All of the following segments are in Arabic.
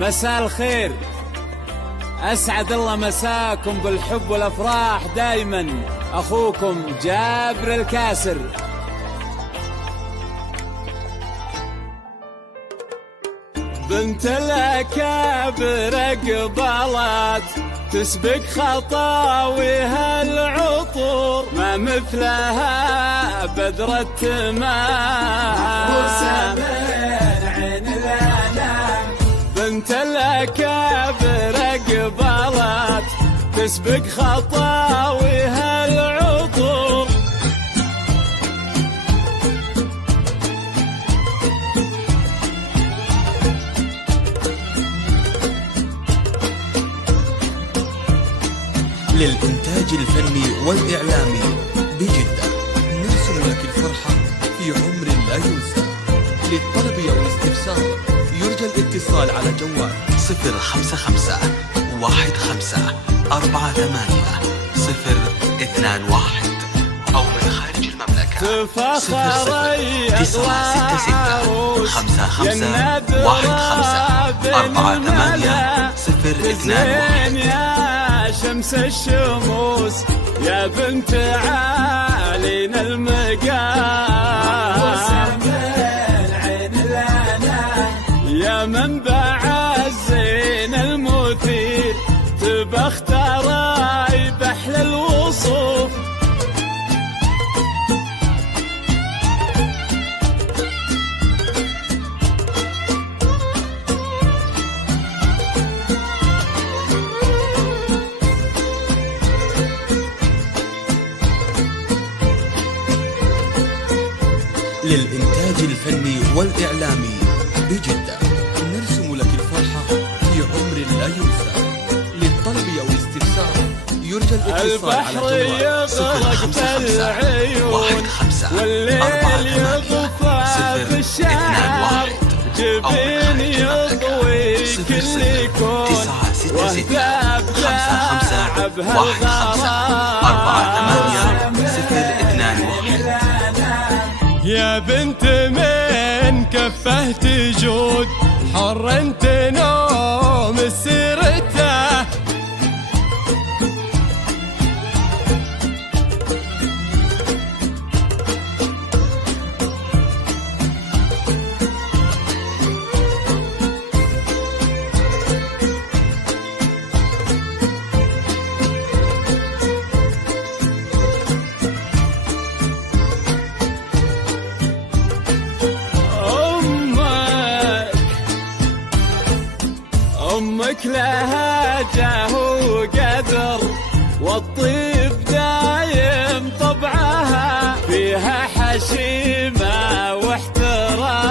مساء الخير، أسعد الله مساكم بالحب والأفراح دايما. أخوكم جابر الكاسر. بنت الأكابر قبلت تسبق خطاويها العطور، ما مثلها بدر التمام عين الأنام. بنت الأكابر قبلت تسبق خطاويها العطور، للإنتاج الفني والإعلامي بجدة، نرسم لك الفرحة في عمر لا ينسى. للطلب أو الاستفسار يرجى الاتصال على جوال 055-1548-021 أو من خارج المملكة 00-95-15-15-48-021. يا شمس الشموس يا بنت عالينا المقام، عين الأنام يا منبع الزين المثير، تبختر بحل الوصوف. للإنتاج الفني والإعلامي بجدة، نرسم لك الفرحة في عمر لا ينسى. للطلب أو الاستفسار يرجى الاتصال على جوال 055-1548-021 والليل يغفى في الشعر، جبين يضوي كل كون واهتاب لعب هالغرام. يا بنت من كفه تجود، حر انت نوم سيرته. أمك لها جاه وقدر، والطيب دايم طبعها، فيها حشيمة واحترام،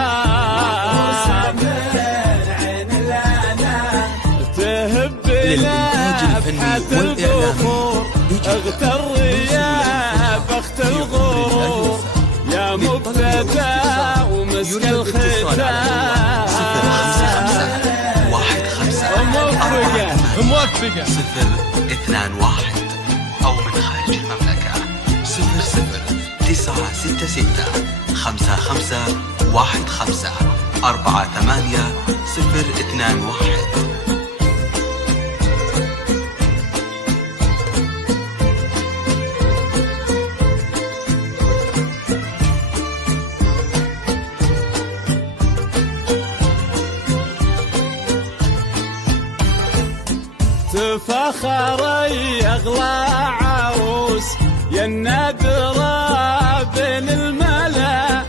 عين الأنام تهب لفحة البخور، اغتر يا بخت الغرور، يا مبتدى ومسك الختام. موفقة 021 أو من خارج المملكة 00-966-55-15-48-021. تفخري أغلى عروس يا النادرة بين الملا،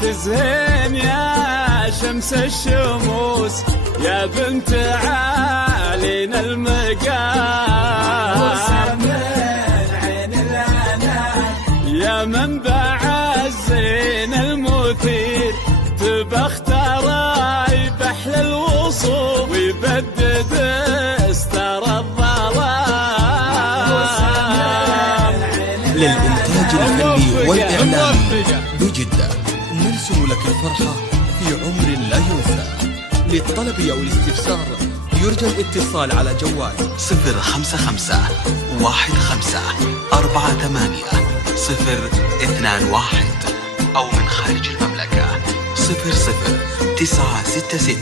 تزهين يا شمس الشموس يا بنت عالينا المقام، عين الأنام يا منبع الزين المثير، تبختر بحل الوصوف ويبدد استر الظلام. للإنتاج الفني والإعلامي بجدة، نرسم لك الفرحة في عمر لا ينسى. للطلب أو الاستفسار يرجى الاتصال على جوال 055-1548-021 أو من خارج المملكة 966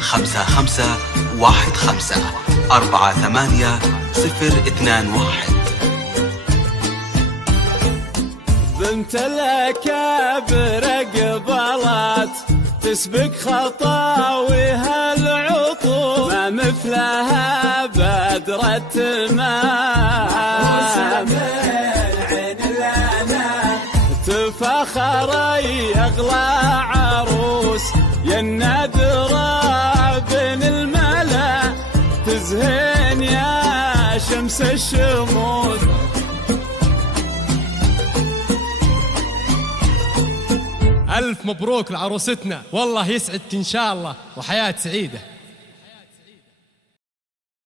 5515 48021. بنت الأكابر قبلت تسبق خطاويها العطوف، ما مثلها بدرة تمام عين الأنام، تفخر أغلى عروس يا النادرة بين الملا، تزهين يا شمس الشموس. ألف مبروك لعروستنا، والله يسعدك إن شاء الله وحياة سعيدة.